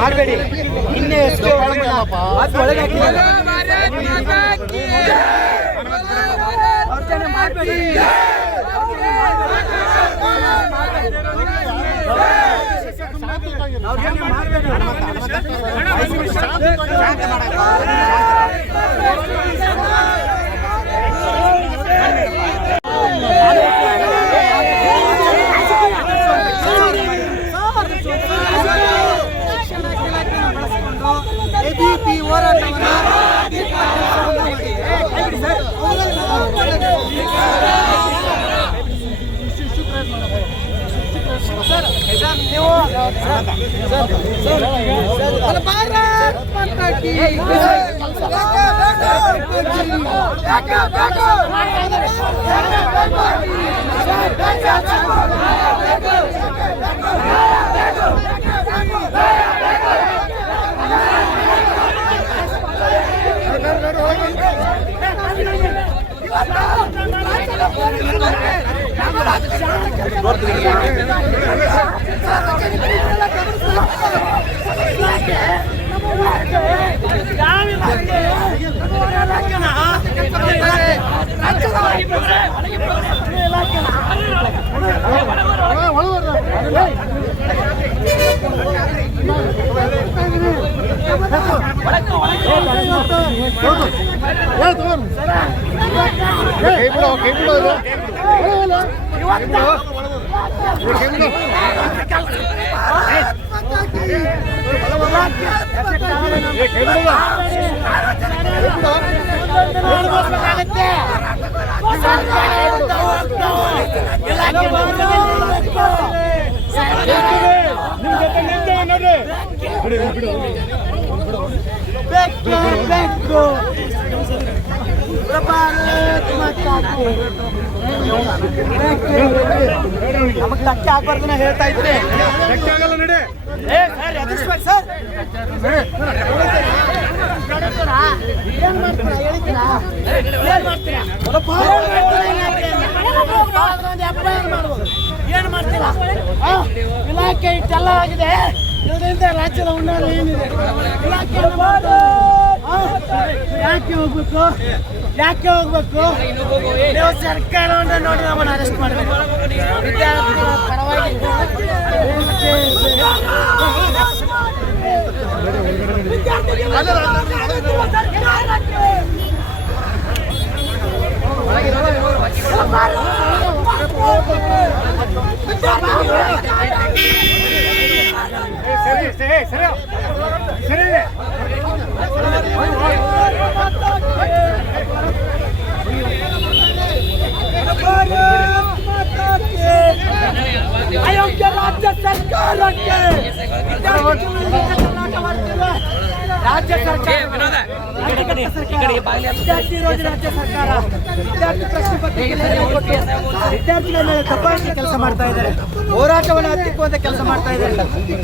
ಮಾಡಬೇಡಿ ಇನ್ನೇ ಮಾಡಬೇಡಿ ನಮಗ್ ಧಕ್ಕೆ ಆಗ್ಬಾರ್ದು ಹೇಳ್ತಾ ಇದ್ರಿ. ಏನ್ ಮಾಡ್ತೀರಾ? ಇಲಾಖೆ ಇಷ್ಟೆಲ್ಲ ಆಗಿದೆ, ಇದರಿಂದ ರಾಜ್ಯದ ಉನ್ನಾರ ಏನಿದೆ? ಇಲಾಖೆ ಯಾಕೆ ಹೋಗ್ಬೇಕು? ನೀವು ಸರ್ಕಾರವನ್ನು ನೋಡಿ ನಮ್ಮನ್ನು ಅರೆಸ್ಟ್ ಮಾಡಬೇಕು. ವಿದ್ಯಾರ್ಥಿಗಳ ಪರವಾಗಿ ಅಯೋಗ್ಯ ರಾಜ್ಯ ಸರ್ಕಾರಕ್ಕೆ ರಾಜ್ಯ ಸರ್ಕಾರ ವಿದ್ಯಾರ್ಥಿ ವಿರೋಧಿ ರಾಜ್ಯ ಸರ್ಕಾರ ವಿದ್ಯಾರ್ಥಿ ಪ್ರಶ್ನೆ ಪತ್ರಿಕೆ ಕೊಟ್ಟು ವಿದ್ಯಾರ್ಥಿಗಳ ಮೇಲೆ ದಬ್ಬಾಳಿಕೆ ಕೆಲಸ ಮಾಡ್ತಾ ಇದ್ದಾರೆ. ಹೋರಾಟವನ್ನು ಹತ್ತಿಕ್ಕುವಂತ ಕೆಲಸ ಮಾಡ್ತಾ ಇದ್ದಾರೆ.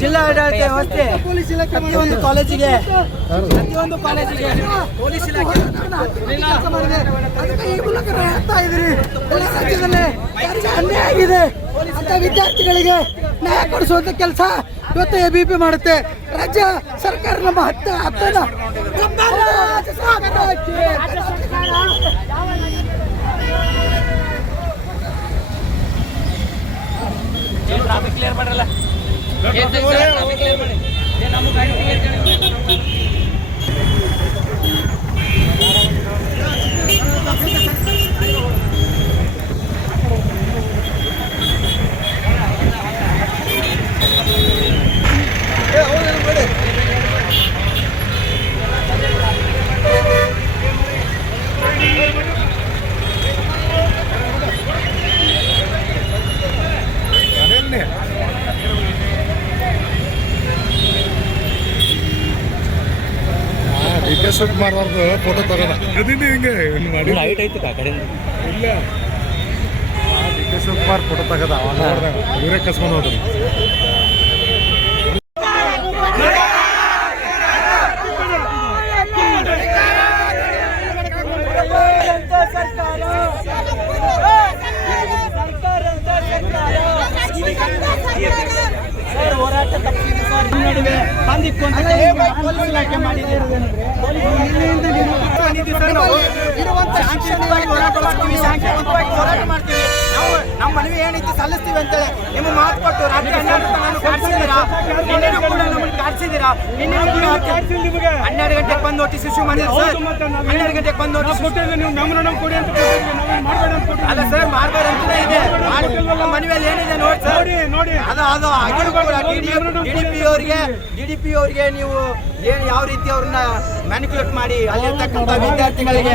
ಜಿಲ್ಲಾ ಆಡಳಿತ ವ್ಯವಸ್ಥೆ ಪ್ರತಿಯೊಂದು ಕಾಲೇಜಿಗೆ ಪೊಲೀಸ್ ಇಲಾಖೆ ಕೆಲಸ ಮಾಡಿದೆ. ಅದಕ್ಕೆ ಈ ಮೂಲಕ ಹೇಳ್ತಾ ಇದ್ರಿ, ರಾಜ್ಯದಲ್ಲಿ ಅನ್ಯಾಯ ಆಗಿದೆ ಅಂತ ವಿದ್ಯಾರ್ಥಿಗಳಿಗೆ ನ್ಯಾಯ ಕೊಡಿಸುವಂತ ಕೆಲಸ ಇವತ್ತು ABP ಮಾಡುತ್ತೆ. ರಾಜ್ಯ ಸರ್ಕಾರ ನಮ್ಮ ಹತ್ತನ ಕ್ಲಿಯರ್ ಮಾಡಲ್ಲ. ಶಿವಕುಮಾರ್ ಅವ್ರದ್ದು ಫೋಟೋ ತಗೋದ ಅದಿನ್ನು ಹಿಂಗೆ ಮಾಡಿ ಹೈಟ್ ಐತಿ ಆ ಕಡೆಯಿಂದ ಇಲ್ಲ ಡಿ ಕೆ ಶಿವಕುಮಾರ್ ಫೋಟೋ ತಗದ ಇವರೇ ಕಸ್ಕೊಂಡು ಹೋದ್ರು ಹೋರಾಟ ತಪ್ಪಿದೆ ಸರ್. ನಡುವೆ ಬಂದಿತ್ತು ಅಂತ ಪೊಲೀಸ್ ಇಲಾಖೆ ಮಾಡಿದೆ. ಶಾಂತಿಯುತವಾಗಿ ಹೋರಾಟ ಮಾಡ್ತೀವಿ, ಶಾಂತಿಯುತವಾಗಿ ಹೋರಾಟ ಮಾಡ್ತೀವಿ. ನಾವು ನಮ್ಮ ಮನವಿ ಏನೈತಿ ಸಲ್ಲಿಸ್ತೀವಿ ಅಂತೇಳಿ ನಿಮ್ಮ ಮಾತು ಕೊಟ್ಟು ರಾತ್ರಿ 12 ಕಾಡ್ಸಿದ್ದೀರಾ. ನಿನ್ನೆನೂ ಕೂಡ ನಮ್ಮನ್ನು ಕಾಡ್ಸಿದ್ದೀರಾ. ನಿನ್ನೆನೂ ಕೂಡ 12 ಗಂಟೆಗೆ ಬಂದು ನೋಟಿಸ್ ಇಶ್ಯೂ ಮಾಡಿದ್ರು ಸರ್. 12 ಗಂಟೆಗೆ ಬಂದು ನೋಟಿಸ್ ಅಲ್ಲ ಸರ್, ಮಾಡಬೇಡ ಅಂತಲೇ ಇದೆ. ನಮ್ಮ ಮನವಿಯಲ್ಲಿ ಏನಿದೆ ನೋಡಿ ಸರ್, ಅದು ಆಗಿರೋ ಕೂಡ DDP ಅವರಿಗೆ ನೀವು ಏನು ಯಾವ ರೀತಿ ಅವ್ರನ್ನ ಮ್ಯಾನಿಪ್ಯುಲೇಟ್ ಮಾಡಿ ಅಲ್ಲಿರ್ತಕ್ಕಂಥ ವಿದ್ಯಾರ್ಥಿಗಳಿಗೆ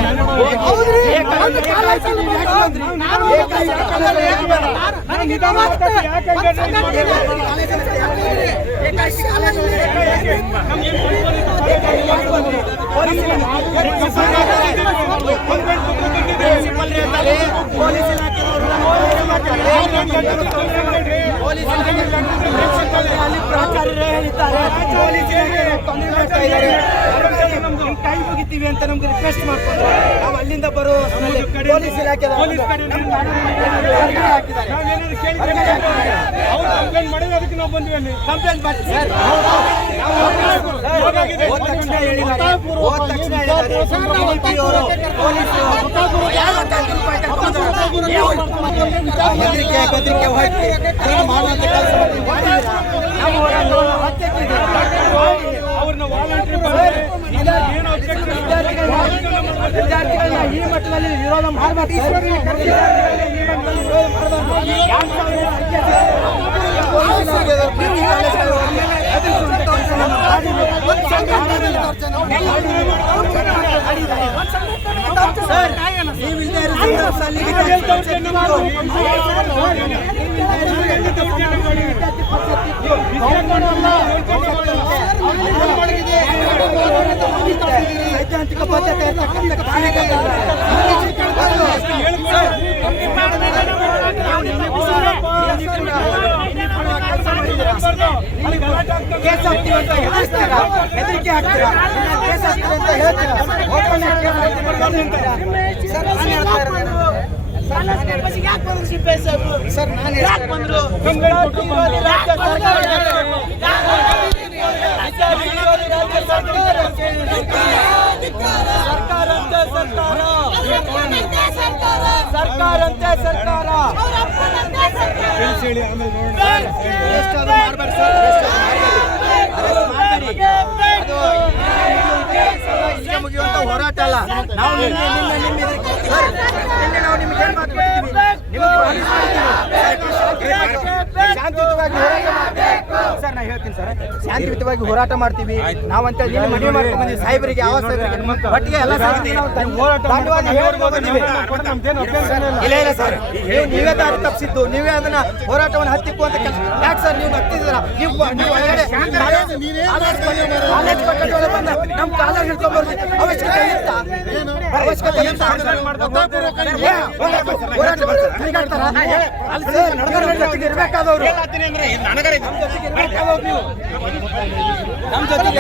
ಪೊಲೀಸ್ ಅಲ್ಲಿ ಪ್ರಾಚಾರ್ಯರೇ ಹೇಳಿದ್ದಾರೆ, ಪೊಲೀಸ್ ತೊಂದರೆ ಮಾಡ್ತಾ ಇದ್ದಾರೆ, ಕೈ ಮುಗಿತೀವಿ ಅಂತ ನಮ್ಗೆ ರಿಕ್ವೆಸ್ಟ್ ಮಾಡ್ಕೊಂಡು ನಾವು ಅಲ್ಲಿಂದ ಬರೋ ಪೊಲೀಸ್ ಇಲಾಖೆ ಕಂಪ್ಲೇಂಟ್ ಮಾಡಿ ಸರ್. ಹೋದ ತಕ್ಷಣ ಹೇಳಿದ್ದಾರೆ ಹೆದರಿಕೆ ಹೋಗಿ ಮಾಡುವಂತ ಕೆಲಸ ವಿದ್ಯಾರ್ಥಿಗಳನ್ನ ಈ ಮಟ್ಟದಲ್ಲಿ ವಿರೋಧ ಮಾಡಬಾರ್ದು. ಸರ್ ಸೈದ್ಧಾಂತಿಕ ಬದ್ಧತೆ ಇರ್ತಕ್ಕಂಥ ಕೇಸ್ ಹಾಕ್ತೀವಿ ಅಂತ ಹೆದರಿಸ್ತೀರಾ, ಹೆದರಿಕೆ ಹಾಕ್ತೀರಾ, ಕೇಸ್ ಹಾಕ್ತೀವಿ ಅಂತ ಹೇಳ್ತೀರಾ, ಸರ್ ನಾನು ಹೇಳ್ತಾ ಇರೋದೇನು ಸರ್, ನಾನು ಸರ್ಕಾರಂತೆ ಸರ್ಕಾರ ಮಾಡಬೇಡಿ ಸರ್, ಇಲ್ಲಿಗೆ ಮುಗಿಯುವಂತ ಹೋರಾಟ ಅಲ್ಲ. ನಾವು ನಿನ್ನೆ ನಾವು ನಿಮ್ಗೆ ಏನ್ ಮಾತು ಕೊಟ್ಟಿದ್ದೀವಿ, ಶಾಂತಿಯುತವಾಗಿ ಹೋರಾಟ ಸರ್, ನಾ ಹೇಳ್ತೀನಿ ಸರ್, ಶಾಂತಿಯುತವಾಗಿ ಹೋರಾಟ ಮಾಡ್ತೀವಿ ನಾವಂತ ಇಲ್ಲಿ ಮನವಿ ಮಾಡ್ಕೊಂಡು ಬಂದಿವಿ. ಸಾಹೇಬರಿಗೆ ಯಾವ ಸಾಹೇಬರಿಗೆ ಒಟ್ಟಿಗೆ ಎಲ್ಲ ಇಲ್ಲ ಸರ್, ನೀವೇ ದಾರಿ ತಪ್ಪಿಸಿದ್ದು, ನೀವೇ ಅದನ್ನ ಹೋರಾಟವನ್ನು ಹತ್ತಿಕ್ಕುವಂತ ಕೆಲಸ ಯಾಕೆ ಸರ್ ನೀವು ಹತ್ತಿದ್ದೀರಾ? ನೀವು ಒಳಗಡೆ ಕಾಲೇಜ್ ಪಟ್ಟಣದೊಳಗೆ ಬಂದ ನಮ್ಮ ಕಾಲೇಜ್ ಹಿಡ್ಕೊಂಡ್ಬರ್ದು ಅವಶ್ಯಕತೆ ಇತ್ತ? ಅವಶ್ಯಕತೆ ಇತ್ತ? ಇರ್ಬೇಕಾದವ್ರು ನಮ್ಮ ಜೊತೆಗೆ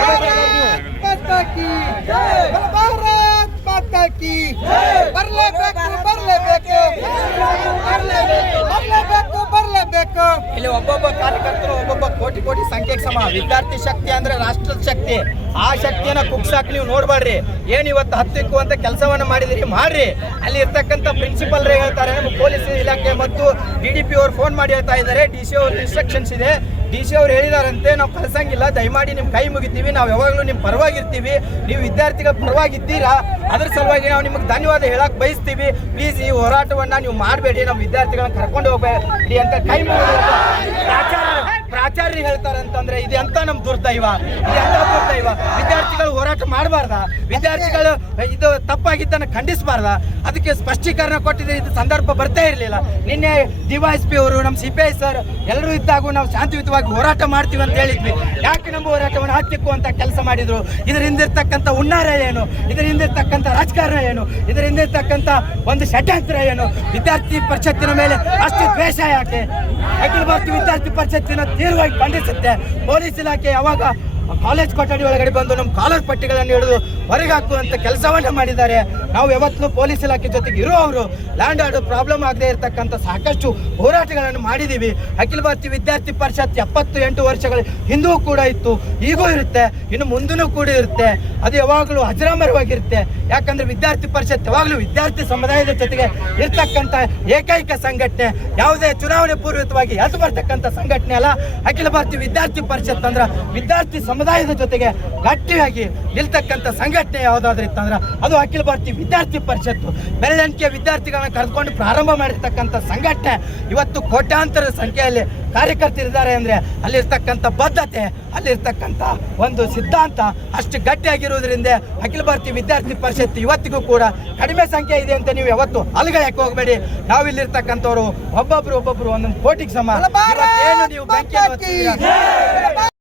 ಬರಲೇಬೇಕು. ಇಲ್ಲಿ ಒಬ್ಬೊಬ್ಬ ಕಾರ್ಯಕರ್ತರು ಒಬ್ಬೊಬ್ಬ ಕೋಟಿ ಕೋಟಿ ಸಂಖ್ಯೆಗೆ ಸಮ. ವಿದ್ಯಾರ್ಥಿ ಶಕ್ತಿ ಅಂದ್ರೆ ರಾಷ್ಟ್ರದ ಶಕ್ತಿ. ಆ ಶಕ್ತಿಯನ್ನ ಕುಗ್ಸಾಕ್ ನೀವು ನೋಡ್ಬೇಡ್ರಿ. ಏನ್ ಇವತ್ತು ಹತ್ತಿಕ್ಕುವಂತ ಕೆಲಸವನ್ನ ಮಾಡಿದಿರಿ, ಮಾಡ್ರಿ. ಅಲ್ಲಿ ಇರ್ತಕ್ಕಂಥ ಪ್ರಿನ್ಸಿಪಲ್ ಹೇಳ್ತಾರೆ, ನಮ್ಮ ಪೊಲೀಸ್ ಇಲಾಖೆ ಮತ್ತು DDP ಅವ್ರು ಫೋನ್ ಮಾಡಿ ಹೇಳ್ತಾ ಇದ್ದಾರೆ, DC ಅವ್ರ ಇನ್ಸ್ಟ್ರಕ್ಷನ್ಸ್ ಇದೆ, DC ಅವ್ರು ಹೇಳಿದಾರಂತೆ ನಾವು ಕಳ್ಸಂಗಿಲ್ಲ, ದಯಮಾಡಿ ನಿಮ್ ಕೈ ಮುಗಿತೀವಿ, ನಾವು ಯಾವಾಗಲೂ ನಿಮ್ ಪರವಾಗಿರ್ತೀವಿ, ನೀವು ವಿದ್ಯಾರ್ಥಿಗಳ ಪರವಾಗಿದ್ದೀರಾ, ಅದ್ರ ಸಲುವಾಗಿ ನಾವು ನಿಮಗೆ ಧನ್ಯವಾದ ಹೇಳಕ್ ಬಯಸ್ತೀವಿ. ಪ್ಲೀಸ್ ಈ ಹೋರಾಟವನ್ನ ನೀವು ಮಾಡಬೇಡಿ, ನಮ್ಮ ವಿದ್ಯಾರ್ಥಿಗಳನ್ನ ಕರ್ಕೊಂಡು ಹೋಗಬೇಡಿ ಅಂತ ಕೈ ಮುಗಿದು ಪ್ರಾಚಾರ್ಯರು ಹೇಳ್ತಾರೆ ಅಂತಂದ್ರೆ ಇದು ಇದೆಂತ ನಮ್ಮ ದುರ್ದೈವ, ಇದೆಂತ ದುರ್ದೈವ. ವಿದ್ಯಾರ್ಥಿಗಳು ಹೋರಾಟ ಮಾಡಬಾರ್ದ, ವಿದ್ಯಾರ್ಥಿಗಳು ಇದು ತಪ್ಪಾಗಿದ್ದನ್ನು ಖಂಡಿಸಬಾರ್ದ, ಅದಕ್ಕೆ ಸ್ಪಷ್ಟೀಕರಣ ಕೊಟ್ಟಿದ್ರೆ ಇದು ಸಂದರ್ಭ ಬರ್ತಾ ಇರಲಿಲ್ಲ. ನಿನ್ನೆ DYSP ಅವರು, ನಮ್ಮ CPI ಸರ್ ಎಲ್ಲರೂ ಇದ್ದಾಗೂ ನಾವು ಶಾಂತಿಯುತವಾಗಿ ಹೋರಾಟ ಮಾಡ್ತೀವಿ ಅಂತ ಹೇಳಿದ್ವಿ. ಯಾಕೆ ನಮ್ಮ ಹೋರಾಟವನ್ನು ಹತ್ತಿಕ್ಕುವಂತ ಕೆಲಸ ಮಾಡಿದ್ರು? ಇದರ ಹಿಂದಿರ್ತಕ್ಕಂಥ ಹುನ್ನಾರ ಏನು, ಇದರ ಹಿಂದಿರ್ತಕ್ಕಂಥ ರಾಜಕಾರಣ ಏನು, ಇದರ ಹಿಂದಿರ್ತಕ್ಕಂಥ ಒಂದು ಷಡ್ಯಂತ್ರ ಏನು? ವಿದ್ಯಾರ್ಥಿ ಪರಿಷತ್ತಿನ ಮೇಲೆ ಅಷ್ಟು ದ್ವೇಷ ಯಾಕೆ? ಅಖಿಲ ಭಾರತೀಯ ವಿದ್ಯಾರ್ಥಿ ಪರಿಷತ್ತಿನ ತೀವ್ರವಾಗಿ ಖಂಡಿಸುತ್ತೆ. ಪೊಲೀಸ್ ಇಲಾಖೆ ಯಾವಾಗ ಕಾಲೇಜ್ ಕೊಠಡಿ ಒಳಗಡೆ ಬಂದು ನಮ್ಮ ಕಾಲರ್ ಪಟ್ಟಿಗಳನ್ನು ಹಿಡಿದು ಹೊರಗೆ ಹಾಕುವಂತ ಕೆಲಸವನ್ನ ಮಾಡಿದ್ದಾರೆ. ನಾವು ಯಾವತ್ತೂ ಪೊಲೀಸ್ ಇಲಾಖೆ ಜೊತೆಗೆ ಇರುವವರು ಲ್ಯಾಂಡ್ ಆರ್ಡರ್ ಪ್ರಾಬ್ಲಮ್ ಆಗದೆ ಇರತಕ್ಕಂಥ ಸಾಕಷ್ಟು ಹೋರಾಟಗಳನ್ನು ಮಾಡಿದ್ದೀವಿ. ಅಖಿಲ ಭಾರತೀಯ ವಿದ್ಯಾರ್ಥಿ ಪರಿಷತ್ 78 ವರ್ಷಗಳ ಹಿಂದೂ ಕೂಡ ಇತ್ತು, ಈಗೂ ಇರುತ್ತೆ, ಇನ್ನು ಮುಂದೂ ಕೂಡ ಇರುತ್ತೆ. ಅದು ಯಾವಾಗಲೂ ಅಜರಾಮರವಾಗಿರುತ್ತೆ. ಯಾಕಂದ್ರೆ ವಿದ್ಯಾರ್ಥಿ ಪರಿಷತ್ ಯಾವಾಗಲೂ ವಿದ್ಯಾರ್ಥಿ ಸಮುದಾಯದ ಜೊತೆಗೆ ಇರ್ತಕ್ಕಂಥ ಏಕೈಕ ಸಂಘಟನೆ. ಯಾವುದೇ ಚುನಾವಣೆ ಪೂರ್ವಕವಾಗಿ ಎದ್ದು ಬರ್ತಕ್ಕಂಥ ಸಂಘಟನೆ ಅಲ್ಲ ಅಖಿಲ ಭಾರತೀಯ ವಿದ್ಯಾರ್ಥಿ ಪರಿಷತ್. ಅಂದ್ರೆ ವಿದ್ಯಾರ್ಥಿ ಸಮುದಾಯದ ಜೊತೆಗೆ ಗಟ್ಟಿಯಾಗಿ ನಿಲ್ತಕ್ಕಂಥ ಸಂಘಟನೆ ಯಾವುದಾದ್ರೂ ಇತ್ತಂದ್ರೆ ಅದು ಅಖಿಲ ಭಾರತೀಯ ವಿದ್ಯಾರ್ಥಿ ಪರಿಷತ್ತು. ಬೆರಳೆಣಿಕೆ ವಿದ್ಯಾರ್ಥಿಗಳನ್ನ ಕರೆದುಕೊಂಡು ಪ್ರಾರಂಭ ಮಾಡಿರ್ತಕ್ಕಂಥ ಸಂಘಟನೆ. ಇವತ್ತು ಕೋಟ್ಯಾಂತರ ಸಂಖ್ಯೆಯಲ್ಲಿ ಕಾರ್ಯಕರ್ತರಿದ್ದಾರೆ ಅಂದ್ರೆ ಅಲ್ಲಿರ್ತಕ್ಕಂಥ ಬದ್ಧತೆ, ಅಲ್ಲಿರ್ತಕ್ಕಂಥ ಒಂದು ಸಿದ್ಧಾಂತ ಅಷ್ಟು ಗಟ್ಟಿಯಾಗಿರುವುದರಿಂದ ಅಖಿಲ ಭಾರತೀಯ ವಿದ್ಯಾರ್ಥಿ ಪರಿಷತ್ ಇವತ್ತಿಗೂ ಕೂಡ ಕಡಿಮೆ ಸಂಖ್ಯೆ ಇದೆ ಅಂತ ನೀವು ಯಾವತ್ತು ಅಲುಗಾಡಕ್ಕೆ ಹೋಗಬೇಡಿ. ನಾವಿಲ್ಲಿರ್ತಕ್ಕಂಥವ್ರು ಒಬ್ಬೊಬ್ರು ಒಂದೊಂದು ಕೋಟಿಗೆ ಸಮ. ಇವತ್ತೇನು ನೀವು ಬೆಂಕಿಯನ್ನು ಹೊತ್ತಿದ್ದೀರಾ?